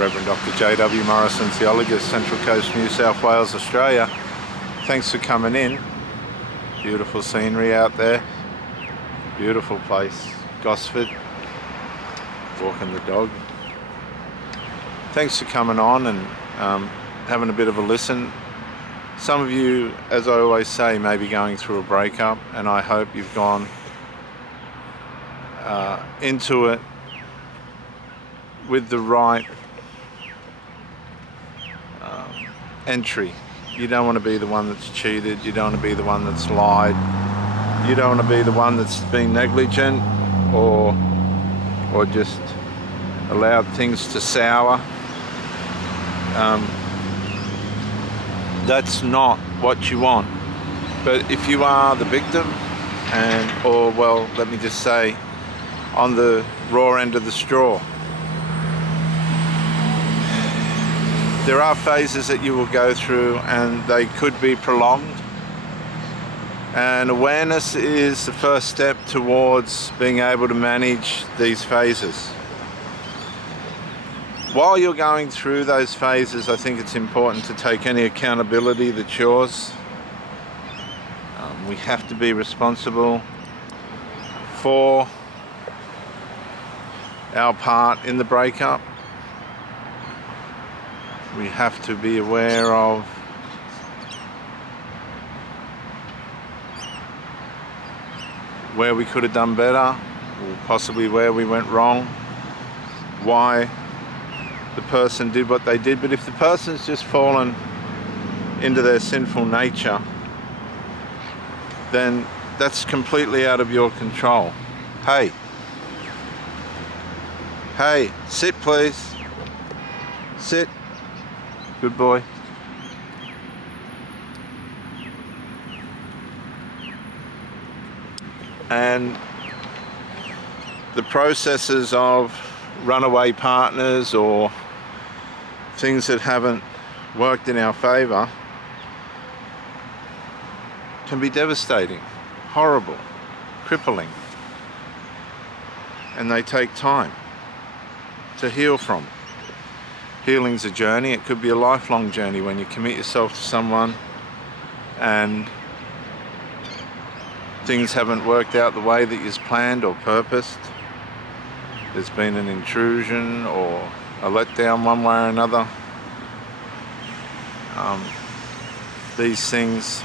Reverend Dr. J.W. Morrison, Theologist, Central Coast, New South Wales, Australia. Thanks for coming in. Beautiful scenery out there. Beautiful place. Gosford. Walking the dog. Thanks for coming on and having a bit of a listen. Some of you, as I always say, may be going through a breakup, and I hope you've gone into it with the right entry. You don't want to be the one that's cheated. You don't want to be the one that's lied. You don't want to be the one that's been negligent or just allowed things to sour. That's not what you want. But if you are the victim or let me just say, on the raw end of the straw, there are phases that you will go through and they could be prolonged. And awareness is the first step towards being able to manage these phases. While you're going through those phases, I think it's important to take any accountability that's yours. We have to be responsible for our part in the breakup. We have to be aware of where we could have done better, or possibly where we went wrong, why the person did what they did. But if the person's just fallen into their sinful nature, then that's completely out of your control. Hey, sit please. Sit. Good boy. And the processes of runaway partners or things that haven't worked in our favour can be devastating, horrible, crippling, and they take time to heal from. Healing's a journey. It could be a lifelong journey when you commit yourself to someone and things haven't worked out the way that you've planned or purposed. There's been an intrusion or a letdown one way or another. These things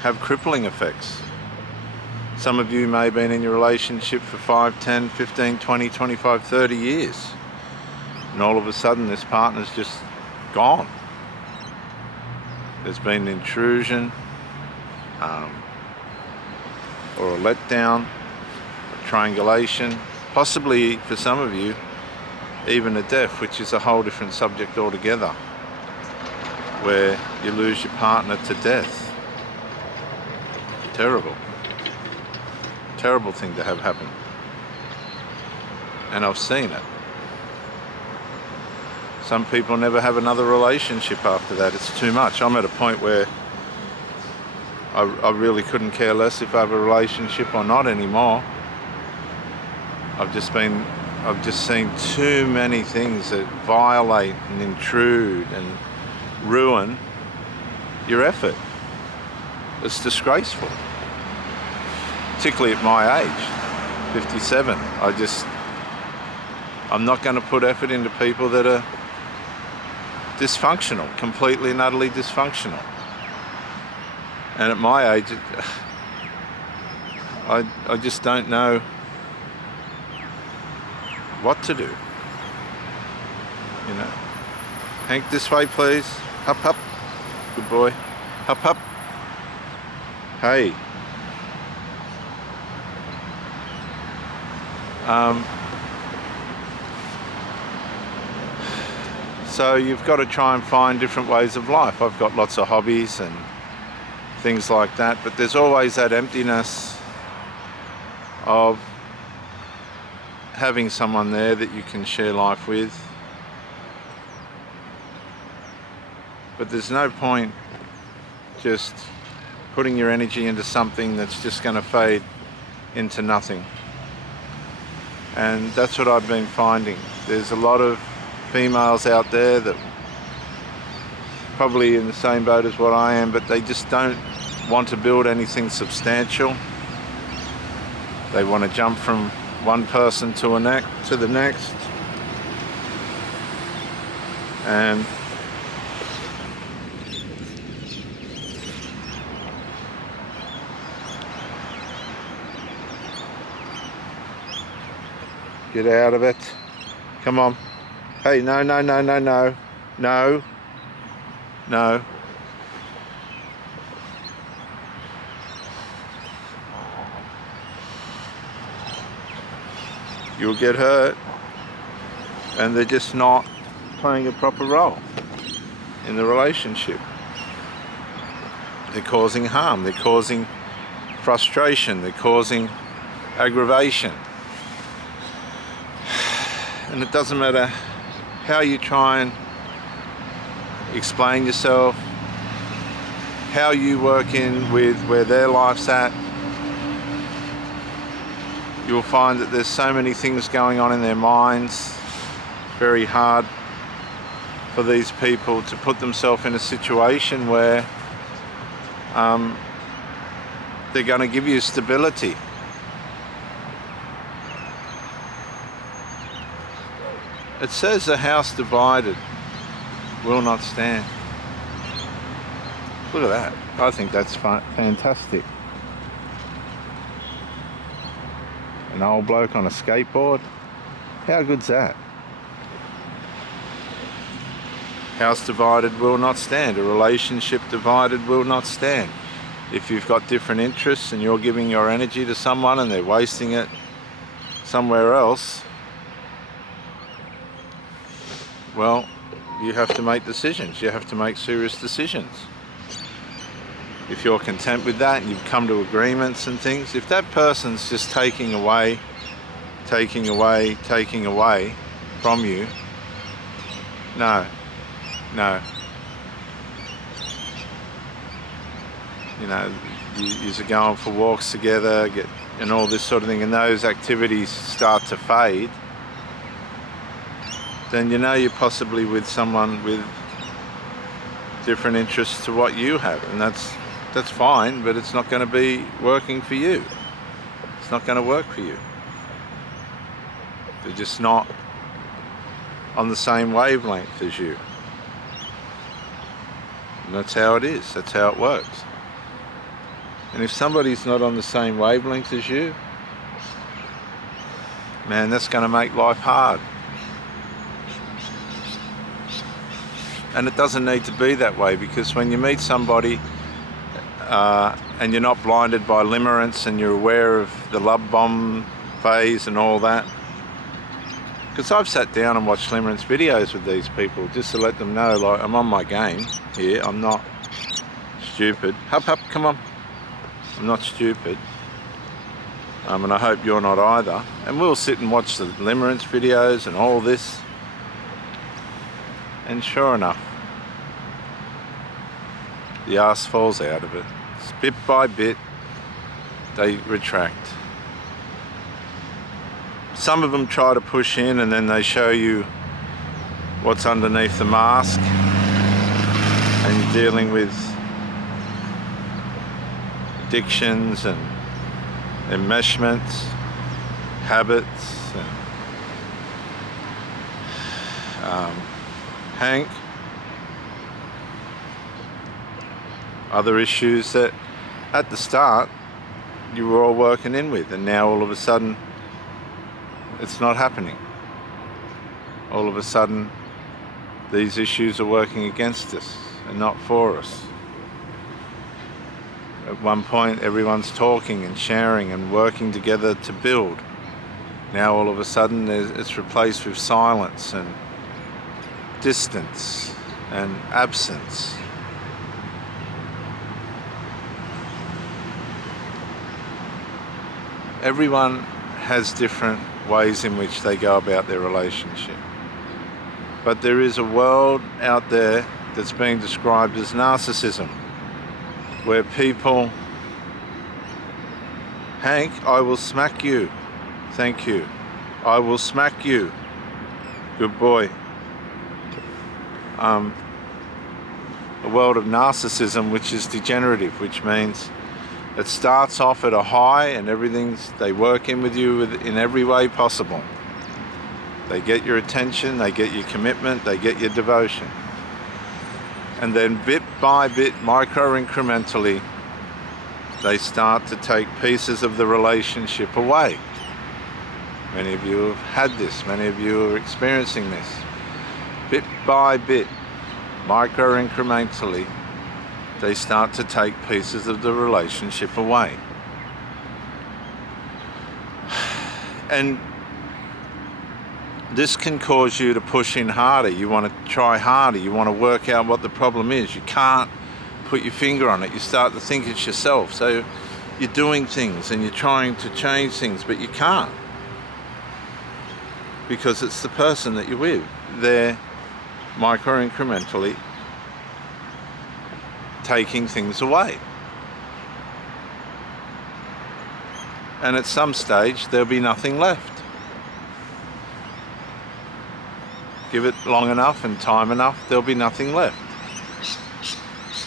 have crippling effects. Some of you may have been in your relationship for 5, 10, 15, 20, 25, 30 years. And all of a sudden this partner's just gone. There's been an intrusion, or a letdown, a triangulation, possibly for some of you, even a death, which is a whole different subject altogether, where you lose your partner to death. Terrible. Terrible thing to have happen. And I've seen it. Some people never have another relationship after that. It's too much. I'm at a point where I really couldn't care less if I have a relationship or not anymore. I've just seen too many things that violate and intrude and ruin your effort. It's disgraceful. Particularly at my age, 57. I'm not going to put effort into people that are dysfunctional, completely and utterly dysfunctional. And at my age, I just don't know what to do. You know, Hank, this way please. Hup, hup. Good boy. Hup, hup. Hey. So you've got to try and find different ways of life. I've got lots of hobbies and things like that, but there's always that emptiness of having someone there that you can share life with. But there's no point just putting your energy into something that's just going to fade into nothing. And that's what I've been finding. There's a lot of females out there that probably in the same boat as what I am, but they just don't want to build anything substantial. They want to jump from one person to the next, and get out of it. Come on. Hey, no, no, no, no, no, no, no. You'll get hurt, and they're just not playing a proper role in the relationship. They're causing harm, they're causing frustration, they're causing aggravation. And it doesn't matter how you try and explain yourself, how you work in with where their life's at, you'll find that there's so many things going on in their minds. Very hard for these people to put themselves in a situation where they're going to give you stability. It says a house divided will not stand. Look at that. I think that's fantastic. An old bloke on a skateboard. How good's that? House divided will not stand. A relationship divided will not stand. If you've got different interests and you're giving your energy to someone and they're wasting it somewhere else, well, you have to make decisions. You have to make serious decisions. If you're content with that and you've come to agreements and things, if that person's just taking away from you, no. You know, you're going for walks together, and all this sort of thing, and those activities start to fade, then you know you're possibly with someone with different interests to what you have, and that's fine, but it's not going to be working for you. It's not going to work for you. They're just not on the same wavelength as you. And that's how it is. That's how it works. And if somebody's not on the same wavelength as you, man, that's going to make life hard. And it doesn't need to be that way, because when you meet somebody and you're not blinded by limerence and you're aware of the love bomb phase and all that, because I've sat down and watched limerence videos with these people just to let them know, like, I'm on my game here, I'm not stupid. Hup, come on. I'm not stupid. And I hope you're not either. And we'll sit and watch the limerence videos and all this. And sure enough, the arse falls out of it. Bit by bit, they retract. Some of them try to push in, and then they show you what's underneath the mask, and you're dealing with addictions and enmeshments, habits, and Hank, other issues that at the start you were all working in with, and now all of a sudden it's not happening. All of a sudden these issues are working against us and not for us. At one point everyone's talking and sharing and working together to build. Now all of a sudden it's replaced with silence and distance and absence. Everyone has different ways in which they go about their relationship. But there is a world out there that's being described as narcissism, where people, Hank, I will smack you, thank you. I will smack you. Good boy. A world of narcissism, which is degenerative, which means it starts off at a high and they work in with you in every way possible. They get your attention, they get your commitment, they get your devotion. And then bit by bit, micro-incrementally, they start to take pieces of the relationship away. Many of you have had this, many of you are experiencing this. Bit by bit, micro-incrementally, they start to take pieces of the relationship away. And this can cause you to push in harder. You want to try harder. You want to work out what the problem is. You can't put your finger on it. You start to think it's yourself. So you're doing things and you're trying to change things, but you can't. Because it's the person that you're with. They're micro-incrementally taking things away. And at some stage, there'll be nothing left. Give it long enough and time enough, there'll be nothing left.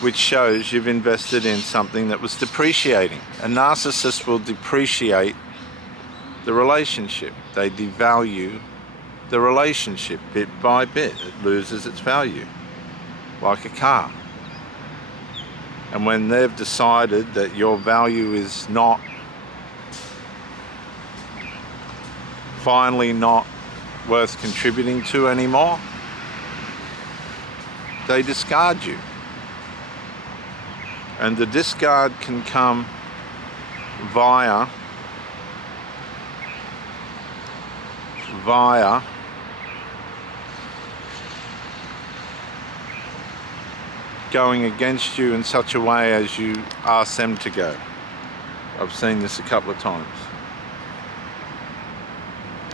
Which shows you've invested in something that was depreciating. A narcissist will depreciate the relationship. They devalue the relationship bit by bit. It loses its value, like a car. And when they've decided that your value is finally not worth contributing to anymore, they discard you. And the discard can come via going against you in such a way as you ask them to go. I've seen this a couple of times.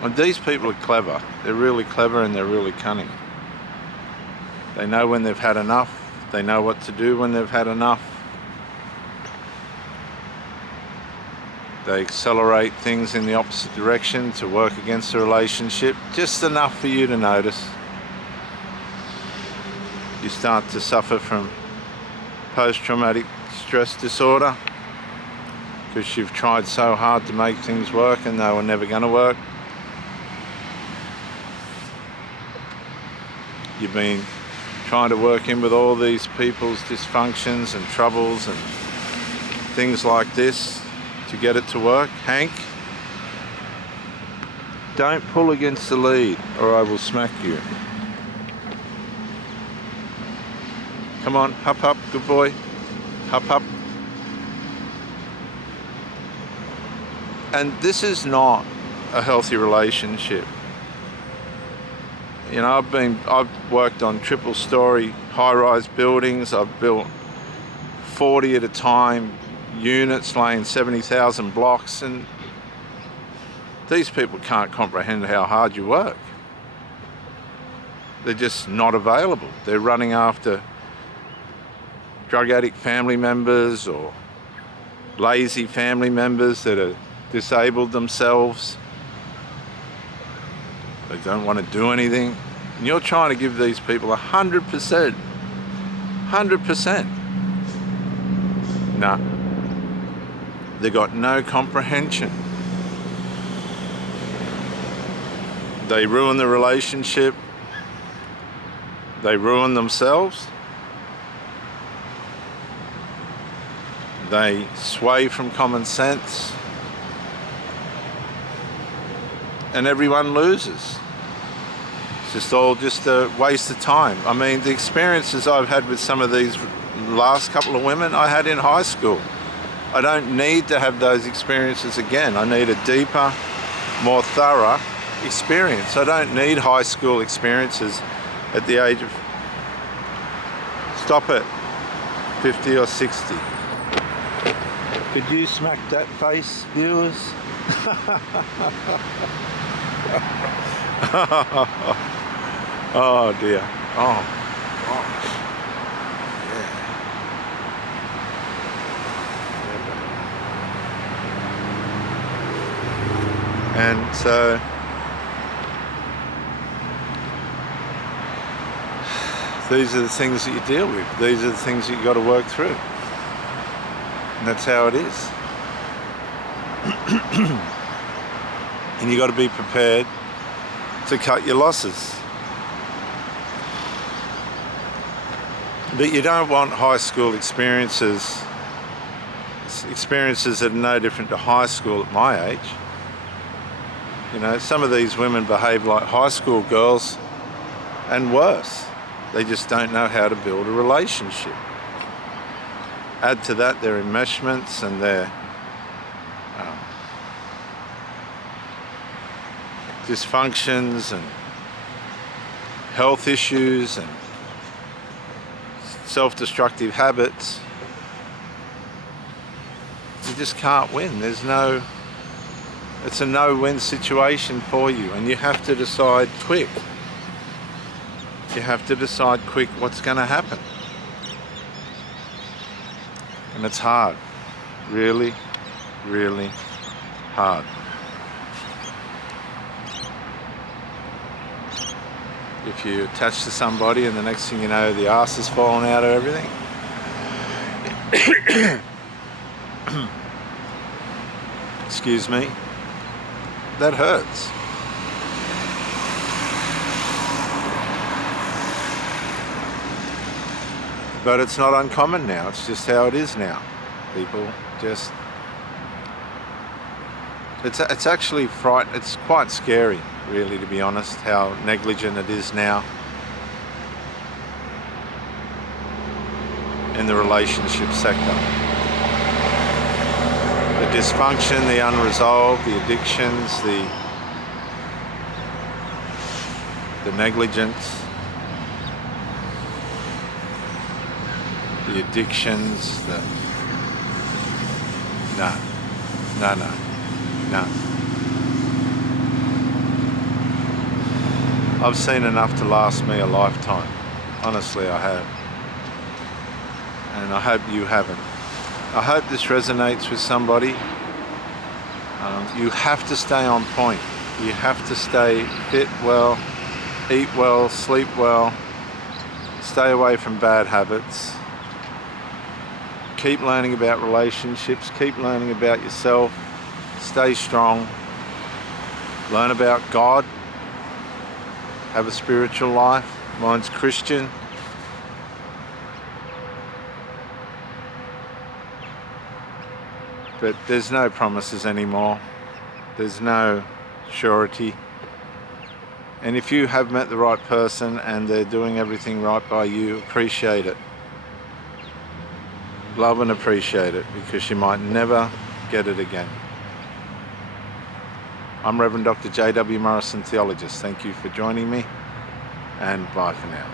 And these people are clever. They're really clever and they're really cunning. They know when they've had enough. They know what to do when they've had enough. They accelerate things in the opposite direction to work against the relationship, just enough for you to notice. You start to suffer from post-traumatic stress disorder because you've tried so hard to make things work and they were never going to work. You've been trying to work in with all these people's dysfunctions and troubles and things like this to get it to work. Hank, don't pull against the lead or I will smack you. Come on, hup hup, good boy. Hup hup. And this is not a healthy relationship. You know, I've worked on triple story high-rise buildings. I've built 40 at a time units laying 70,000 blocks, and these people can't comprehend how hard you work. They're just not available. They're running after drug addict family members or lazy family members that are disabled themselves. They don't want to do anything. And you're trying to give these people 100%. 100%. Nah. They've got no comprehension. They ruin the relationship. They ruin themselves. They sway from common sense. And everyone loses. It's just all just a waste of time. I mean, the experiences I've had with some of these last couple of women I had in high school. I don't need to have those experiences again. I need a deeper, more thorough experience. I don't need high school experiences at the age of, stop it, 50 or 60. Could you smack that face, viewers? Oh dear. Oh. Yeah. And so These are the things that you deal with. These are the things that you've got to work through. And that's how it is. And you've got to be prepared to cut your losses. But you don't want high school experiences that are no different to high school at my age. You know, some of these women behave like high school girls and worse. They just don't know how to build a relationship. Add to that their enmeshments and their dysfunctions and health issues and self-destructive habits. You just can't win. It's a no-win situation for you, and you have to decide quick. You have to decide quick what's going to happen. And it's hard. Really, really hard. If you attach to somebody and the next thing you know, the arse is falling out of everything. Excuse me. That hurts. But it's not uncommon now. It's just how it is now. People just... It's actually it's quite scary, really, to be honest, how negligent it is now in the relationship sector. The dysfunction, the unresolved, the addictions, the negligence, the addictions, No. I've seen enough to last me a lifetime. Honestly, I have. And I hope you haven't. I hope this resonates with somebody. You have to stay on point. You have to stay fit well, eat well, sleep well, stay away from bad habits. Keep learning about relationships, keep learning about yourself, stay strong, learn about God, have a spiritual life. Mine's Christian. But there's no promises anymore. There's no surety. And if you have met the right person and they're doing everything right by you, appreciate it. Love and appreciate it, because you might never get it again. I'm Reverend Dr. J.W. Morrison, Theologist. Thank you for joining me, and bye for now.